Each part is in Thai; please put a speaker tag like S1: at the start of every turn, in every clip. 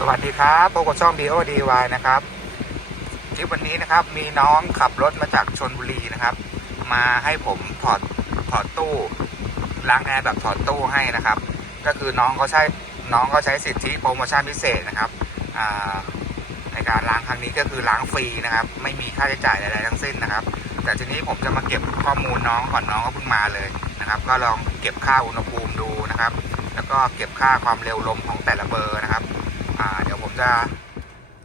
S1: สวัสดีครับพบกับช่อง BODY นะครับคลิปวันนี้นะครับ มีน้องขับรถมาจากชนบุรีนะครับ มาให้ผมถอดถอดตู้ล้างแอร์แบบถอดตู้ให้นะครับ ก็คือน้องเขาใช้น้องเขาใช้สิทธิโปรโมชั่นพิเศษนะครับในการล้างครั้งนี้ก็คือล้างฟรีนะครับ ไม่มีค่าใช้จ่ายใดๆทั้งสิ้นนะครับ แต่ทีนี้ผมจะมาเก็บข้อมูลน้องก่อนน้องก็เพิ่งมาเลยนะครับ ก็ลองเก็บค่าอุณหภูมิดูนะครับ แล้วก็เก็บค่าความเร็วลมของแต่ละเบอร์นะครับ จะ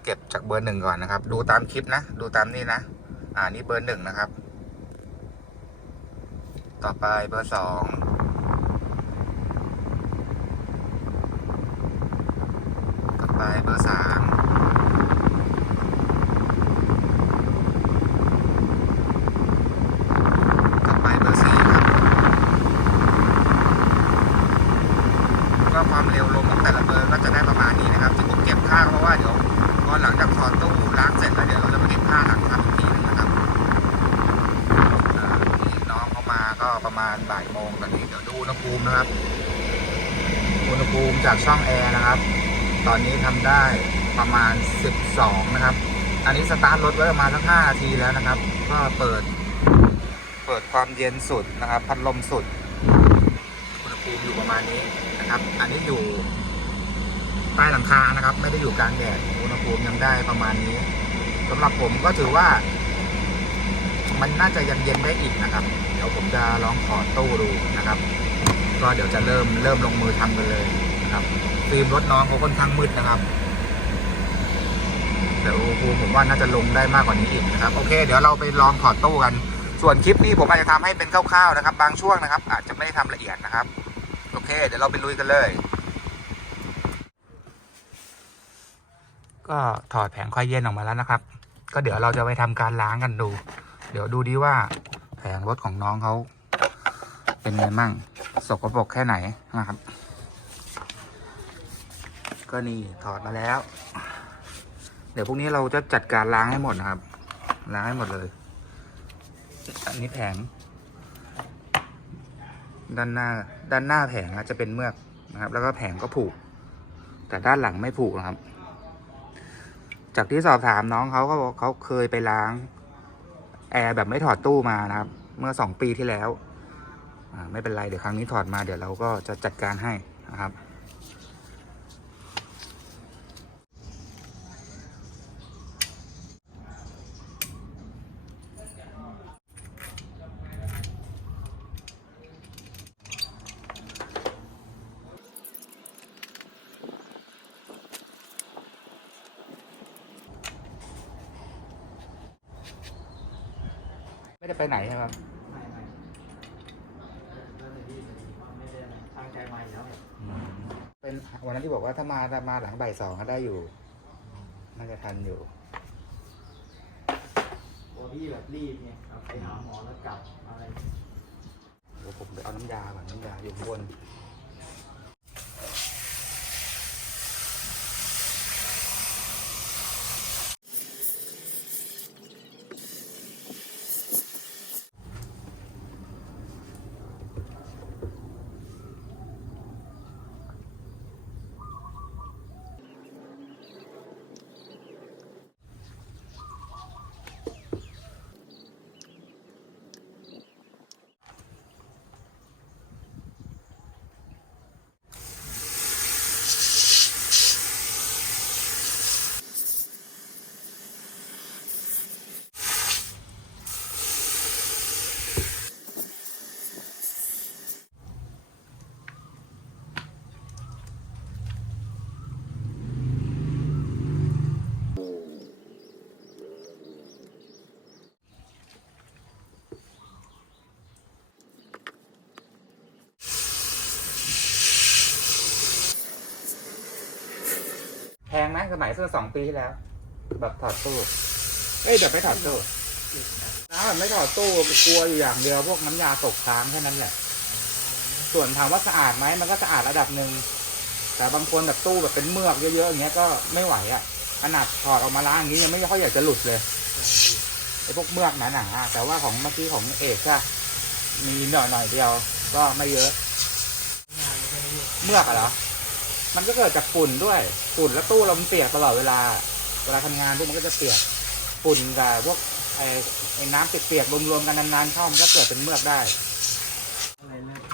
S1: เก็บจากเบอร์หนึ่งก่อนนะครับ ดูตามคลิปนะ ดูตามนี่นะ อ่านี่เบอร์หนึ่งนะครับ ต่อไปเบอร์สองต่อไปเบอร์สาม ต่อไปเบอร์สี่ครับ ก็ความเร็วลมของแต่ละเบอร์ก็จะได้ประมาณนี้นะครับที่ผมเก็บค่าเพราะว่าเดี๋ยวพอหลังจากถอดตู้ล้างเสร็จแล้วเดี๋ยวเราจะมาเก็บค่าหลังทำอีกทีหนึงนะครับอ่านี่น้องเขามาก็ประมาณบ่ายโมงตอนนี้เดี๋ยวดูอุณหภูมินะครับ อุณหภูมิจากช่อง แอร์นะครับ ตอนนี้ทำได้ประมาณ 12 นะครับ อันนี้สตาร์ทรถไว้ประมาณสัก5นาทีแล้วนะครับ ก็เปิด เปิดความเย็นสุดนะครับ พัดลมสุด อุณหภูมิอยู่ประมาณนี้นะครับ อันนี้อยู่ใต้หลังคานะครับ ไม่ได้อยู่กลางแดด อุณหภูมิยังได้ประมาณนี้สำหรับผมก็ถือว่า มันน่าจะยังเย็นได้อีกนะครับ เดี๋ยวผมจะลองถอตู้ดูนะครับ ก็เดี๋ยวจะเริ่มเริ่มลงมือทำกันเลย นะครับฟิล์มรถน้องเขาค่อนข้างมืดนะครับเดี๋ยวอุณหผมว่าน่าจะลงได้มากกว่านี้อีกนะครับโอเค เดี๋ยวเราไปลองถอดตู้กัน ส่วนคลิปนี้ผมอาจจะทำให้เป็นคร่าวๆนะครับ บางช่วงนะครับ อาจจะไม่ได้ทำละเอียดนะครับ โอเค เดี๋ยวเราไปลุยกันเลย ก็ถอดแผงควายเย็นออกมาแล้วนะครับ ก็เดี๋ยวเราจะไปทำการล้างกันดู เดี๋ยวดูดีว่าแผงรถของน้องเขาเป็นไงมั่งสกปรกแค่ไหนนะครับ ก็นี่ถอดมาแล้ว เดี๋ยวพรุ่งนี้เราจะจัดการล้างให้หมดนะครับ ล้างให้หมดเลย อันนี้แผง ด้านหน้าด้านหน้าแผงอะจะเป็นเมือกนะครับ แล้วก็แผงก็ผูกแต่ด้านหลังไม่ผูกนะครับ จากที่สอบถามน้องเขาเขาบอกเขาเคยไปล้าง แอร์แบบไม่ถอดตู้มานะครับ เมื่อสองปีที่แล้วไม่เป็นไรเดี๋ยวครั้งนี้ถอดมาเดี๋ยวเราก็จะจัดการให้นะครับ ไม่ได้ไปไหนใช่ไหมครับ
S2: ไม่ไม่เรื่องที่ไม่ได้ตั้งใจมาอยู่แล้วเนี่ย
S1: เป็นวันนั้นที่บอกว่าถ้ามาถ้ามาหลังบ่ายสองก็ได้อยู่น่าจะทันอยู่
S2: โอ้พี่แบบรีบเนี่ยเอาไปหาหมอแล้วกลับอะไร
S1: เดี๋ยวผมไปเอาน้ำยาก่อนน้ำยาอยู่ข้างบน แพงไหมสมัยเมื่อสองปีที่แล้ว แบบถอดตู้เอ้ยแบบไม่ถอดตู้น้ำแบบไม่ถอดตู้กลัวอยู่อย่างเดียวพวกน้ำยาตกค้างแค่นั้นแหละ ส่วนถามว่าสะอาดไหมมันก็สะอาดระดับหนึ่งแต่บางคนแบบตู้แบบเป็นเมือกเยอะๆอย่างเงี้ยก็ไม่ไหวอะขนาดถอดออกมาล้างอย่างนี้ยังไม่ค่อยอยากจะหลุดเลยไอ้พวกเมือกหนาๆอะแต่ว่าของเมื่อกี้ของเอกอะมีหน่อยหน่อยๆเดียวก็ไม่เยอะ
S2: งานไม่ใช่นี่
S1: เมือกอะเหรอ มันก็เกิดจากฝุ่นด้วย ฝุ่นแล้วตู้เรามันเปียกตลอดเวลา เวลาทำงานพวกมันก็จะเปียก ฝุ่นกับพวกไอ้ไอ้น้ำเปียกๆรวมๆกันนานๆเข้ามันก็เกิดเป็นเมือกได้
S2: อะไรเลิกท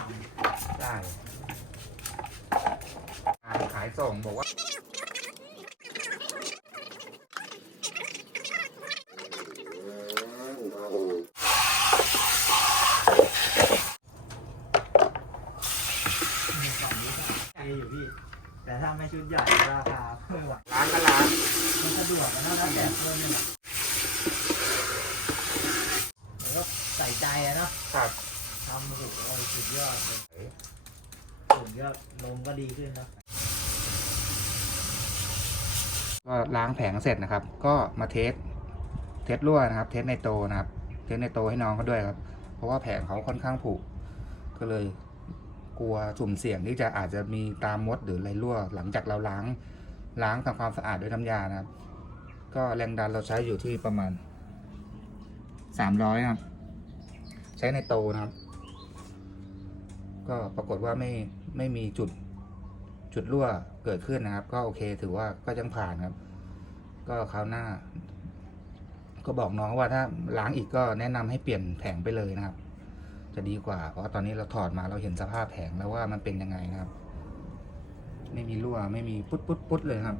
S1: ได้การขายส่งบอกว่าำ
S2: มีสองนี้ใจอยู่พี่ แต่ถ้าไม่ชุดใหญ่ราคาเพิ่มอะ
S1: ร้านก็ร้าน
S2: มันสะดวกนะแล้วแต่เพิ่มเนี่ยแล้วก็ใส่ใจอะเนาะ
S1: ครับ
S2: ทำโอ้โหสุดยอดเลยสุดยอดลมก็ดีขึ้นเนอะ
S1: ก็ล้างแผงเสร็จนะครับ ก็มาเทส เทสรั่วนะครับ เทสในโตนะครับ เทสในโตให้น้องเขาด้วยครับ เพราะว่าแผงเขาค่อนข้างผุก็เลย กลัวสุ่มเสี่ยงที่จะอาจจะมีตามมดหรืออะไรรั่ว หลังจากเราล้างล้างทำความสะอาดด้วยน้ำยานะครับ ก็แรงดันเราใช้อยู่ที่ประมาณสามร้อยครับ ใช้ในโตนะครับ ก็ปรากฏว่าไม่ไม่มีจุดจุดรั่วเกิดขึ้นนะครับ ก็โอเคถือว่าก็ยังผ่านครับ ก็คราวหน้า ก็บอกน้องว่าถ้าล้างอีกก็แนะนำให้เปลี่ยนแผงไปเลยนะครับ จะดีกว่า เพราะตอนนี้เราถอดมาเราเห็นสภาพแผงแล้วว่ามันเป็นยังไงนะครับ ไม่มีรั่วไม่มีปุ๊ดปุ๊ดปุ๊ดเลยครับ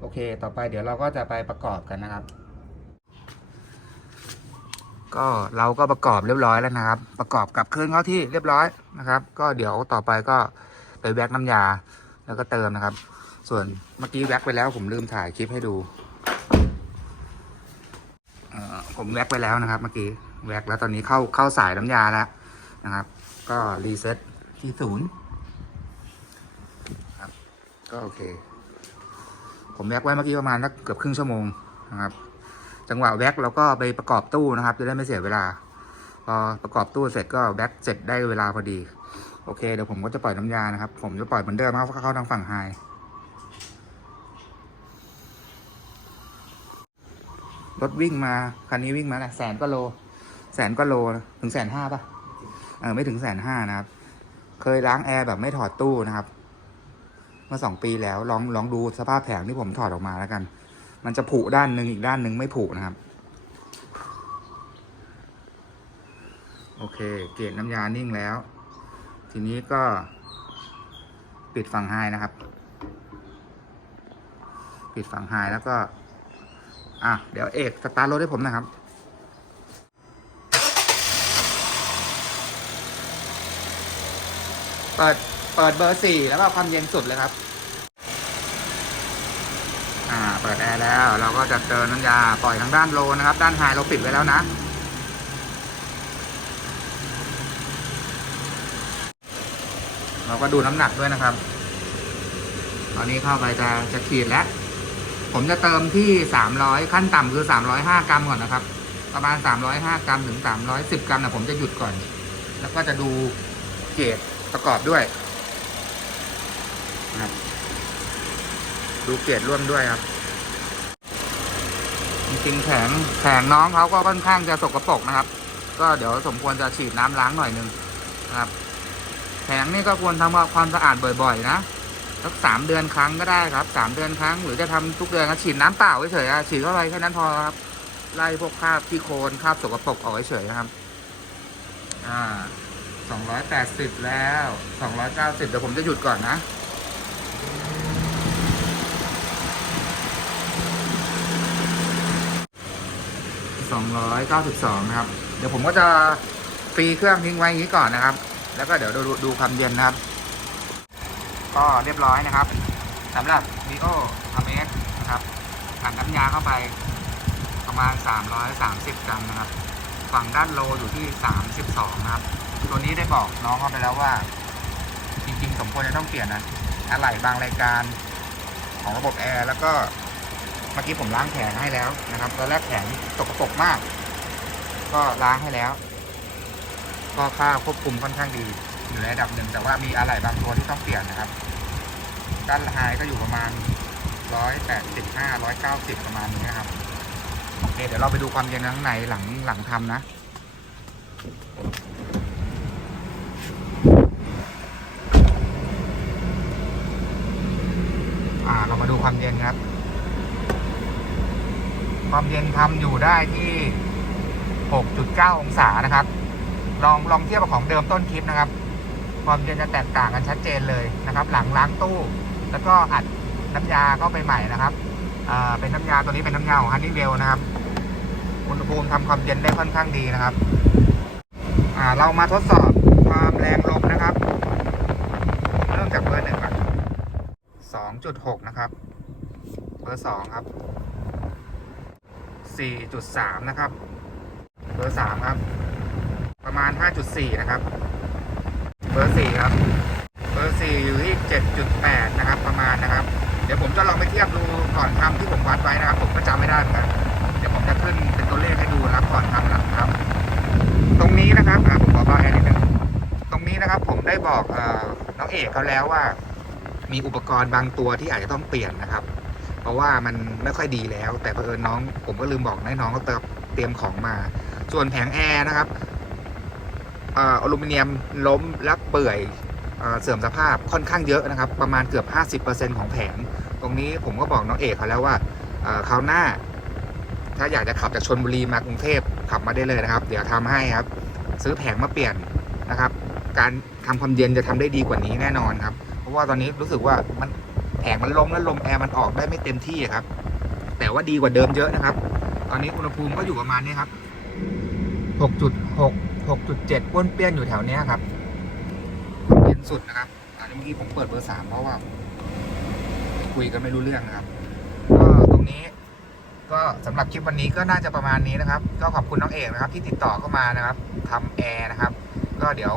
S1: โอเค ต่อไปเดี๋ยวเราก็จะไปประกอบกันนะครับ ก็เราก็ประกอบเรียบร้อยแล้วนะครับ ประกอบกับเครื่องเข้าที่เรียบร้อยนะครับ ก็เดี๋ยวต่อไปก็ไปแว็กน้ำยา แล้วก็เติมนะครับ ส่วนเมื่อกี้แว็กไปแล้วผมลืมถ่ายคลิปให้ดูผมแว็กไปแล้วนะครับ เมื่อกี้ แว็กแล้วตอนนี้เข้าเข้าสายน้ำยาแล้วนะครับ ก็รีเซ็ตที่ศูนย์ครับก็โอเค ผมแว็กไว้เมื่อกี้ประมาณสักเกือบครึ่งชั่วโมงนะครับ จังหวะแว็กเราก็ไปประกอบตู้นะครับ จะได้ไม่เสียเวลา พอประกอบตู้เสร็จก็แว็กเสร็จได้เวลาพอดีโอเคเดี๋ยวผมก็จะปล่อยน้ำยานะครับ ผมจะปล่อยเหมือนเดิมนะครับเข้าทางฝั่งไฮรถวิ่งมา คันนี้วิ่งมาแหละแสนก็โล แสนก็โลนะถึงแสนห้าป่ะเออไม่ถึงแสนห้านะครับ เคยล้างแอร์แบบไม่ถอดตู้นะครับ เมื่อสองปีแล้วลองลองดูสภาพแผงที่ผมถอดออกมาแล้วกัน มันจะผุด้านหนึ่งอีกด้านหนึ่งไม่ผุนะครับ โอเค เกล็ดน้ำยานิ่งแล้ว ทีนี้ก็ ปิดฝั่งไฮนะครับ ปิดฝั่งไฮแล้วก็ อะเดี๋ยวเอกสตาร์ทรถให้ผมนะครับ เปิดเปิดเบอร์สี่แล้วก็ความเย็นสุดเลยครับ อ่า เปิดแอร์แล้ว เราก็จะเติมน้ำยาปล่อยทางด้านโลนะครับ ด้านไฮเราปิดไว้แล้วนะ เราก็ดูน้ำหนักด้วยนะครับ ตอนนี้เข้าไปจะจะขีดแล้ว ผมจะเติมที่สามร้อยขั้นต่ำคือสามร้อยห้ากรัมก่อนนะครับ ประมาณสามร้อยห้ากรัมถึงสามร้อยสิบกรัมนะผมจะหยุดก่อน แล้วก็จะดูเกรด ประกอบด้วยนะครับดูเกรดร่วมด้วยครับ จริงๆแผงแผงน้องเขาก็ค่อนข้างจะสกปรกนะครับ ก็เดี๋ยวสมควรจะฉีดน้ำล้างหน่อยนึงนะครับ แผงนี่ก็ควรทำความสะอาดบ่อยๆนะสักสามเดือนครั้งก็ได้ครับสามเดือนครั้ง หรือจะทำทุกเดือนก็ฉีดน้ำเปล่าเฉยๆอะฉีดเข้าไปแค่นั้นพอครับไล่พวกคราบที่โคนคราบสกปรกออกเฉยๆนะครับ อ่า สองร้อยแปดสิบแล้วสองร้อยเก้าสิบเดี๋ยวผมจะหยุดก่อนนะสองร้อยเก้าสิบสองนะครับ เดี๋ยวผมก็จะฟรีเครื่องทิ้งไว้อย่างนี้ก่อนนะครับ แล้วก็เดี๋ยวดูดูความเย็นนะครับ ก็เรียบร้อยนะครับสำหรับ Vivo a m a z นะครับอัดน้ำยาเข้าไปประมาณ 330 กรัมนะครับ ฝั่งด้านโลอยู่ที่ 32 นะครับ ตัวนี้ได้บอกน้องเขาไปแล้วว่า จริงๆ สมควรจะต้องเปลี่ยนนะอะไหล่บางรายการของระบบแอร์แล้วก็เมื่อกี้ผมล้างแผงให้แล้วนะครับตอนแรกแผงตกปรกมาก ก็ล้างให้แล้ว ก็ค่าควบคุมค่อนข้างดีอยู่ในระดับหนึ่งแต่ว่ามีอะไหล่บางตัวที่ต้องเปลี่ยนนะครับด้านไฮก็อยู่ประมาณร้อยแปดสิบห้าร้อยเก้าสิบประมาณนี้นะครับโอเคเดี๋ยวเราไปดูความเย็นข้างในหลังหลังทำนะ เรามาดูความเย็นครับ ความเย็นทำอยู่ได้ที่ 6.9 องศานะครับ ลองลองเทียบกับของเดิมต้นคลิปนะครับ ความเย็นจะแตกต่างกันชัดเจนเลยนะครับ หลังล้างตู้ แล้วก็อัดน้ำยาเข้าไปใหม่นะครับอ่าเป็นน้ำยาตัวนี้เป็นน้ำยาของฮันนี่เวลนะครับ อุณหภูมิทำความเย็นได้ค่อนข้างดีนะครับอ่าเรามาทดสอบ องจุดหกนะครับ เบอร์สองครับสี่จุดสามนะครับ เบอร์สามครับ ประมาณห้าจุดสี่นะครับ เบอร์สี่ครับ เบอร์สี่อยู่ที่เจ็ดจุดแปดนะครับ ประมาณนะครับ เดี๋ยวผมจะลองไปเทียบดูก่อนทำที่ผมวัดไว้นะครับ ผมก็จำไม่ได้เหมือนกันเดี๋ยวผมจะขึ้นเป็นตัวเลขให้ดูนะก่อนทลังครับ ตรงนี้นะครับผมขอบอกแอนนิดนึงตรงนี้นะครับผมได้บอกน้องเอกเขาแล้วว่า มีอุปกรณ์บางตัวที่อาจจะต้องเปลี่ยนนะครับ เพราะว่ามันไม่ค่อยดีแล้ว แต่เผอิญน้อง ผมก็ลืมบอกให้น้องก็เตรียมเตรียมของมา ส่วนแผงแอร์นะครับออลูมิเนียมล้มและเปื่อยเอเสื่อมสภาพค่อนข้างเยอะนะครับ ประมาณเกือบ 50%ของแผง ตรงนี้ผมก็บอกน้องเอกเขาแล้วว่าคราวหน้า ถ้าอยากจะขับจากชนบุรีมากรุงเทพขับมาได้เลยนะครับ เดี๋ยวทำให้ครับ ซื้อแผงมาเปลี่ยนนะครับ การทำความเย็นจะทำได้ดีกว่านี้แน่นอนครับะว่าตอนนี้รู้สึกว่ามันแผงมันลมแล้วลมแอร์มันออกได้ไม่เต็มที่ครับ แต่ว่าดีกว่าเดิมเยอะนะครับ ตอนนี้อุณหภูมิก็อยู่ประมาณนี้ครับ6.6 6.7ป้วนเปี้ยนอยู่แถวเนี้ยครับเย็นสุดนะครับอันนี้เมื่อกี้ผมเปิดเบอร์สามเพราะว่า คุยกันไม่รู้เรื่องนะครับก็ตรงนี้ ก็สำหรับคลิปวันนี้ก็น่าจะประมาณนี้นะครับ ก็ขอบคุณน้องเอกนะครับ ที่ติดต่อเข้ามานะครับทำแอร์นะครับ ก็เดี๋ยว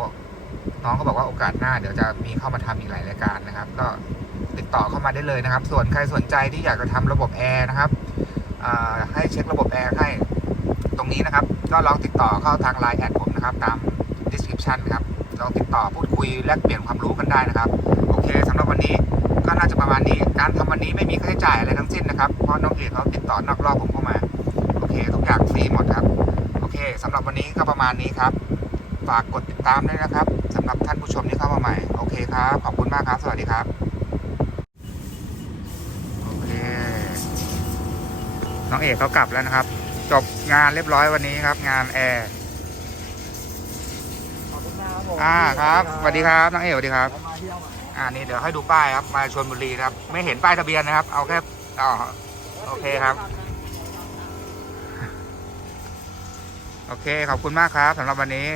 S1: น้องก็บอกว่าโอกาสหน้าเดี๋ยวจะมีเข้ามาทำอีกหลายรายการนะครับ ก็ติดต่อเข้ามาได้เลยนะครับ ส่วนใครสนใจที่อยากจะทำระบบแอร์นะครับให้เช็คระบบแอร์ให้ตรงนี้นะครับ ก็ลองติดต่อเข้าทางไลน์แอดผมนะครับ ตาม description นะครับลองติดต่อพูดคุยแลกเปลี่ยนความรู้กันได้นะครับ โอเคสำหรับวันนี้ก็น่าจะประมาณนี้การทำวันนี้ไม่มีค่าใช้จ่ายอะไรทั้งสิ้นนะครับเพราะน้องเอกเขาติดต่อนอกรอบผมเข้ามา โอเค ทุกอย่างฟรีหมดครับ โอเคสำหรับวันนี้ก็ประมาณนี้ครับ ฝากกดติดตามด้วยนะครับสำหรับท่านผู้ชมที่เข้ามาใหม่ โอเคครับ ขอบคุณมากครับ สวัสดีครับ โอเค น้องเอกเขากลับแล้วนะครับ จบงานเรียบร้อยวันนี้ครับ งานแอร์
S2: ขอบคุณมากครับผม
S1: อ่าครับสวัสดีครับน้องเอกสวัสดีครับ
S2: เดี๋ยวมาเที่ยวใหม่
S1: อ่านี่เดี๋ยวให้ดูป้ายครับ มาชนบุรีนะครับ ไม่เห็นป้ายทะเบียนนะครับ เอาแค่อ๋อโอเคครับ โอเค ขอบคุณมากครับสำหรับวันนี้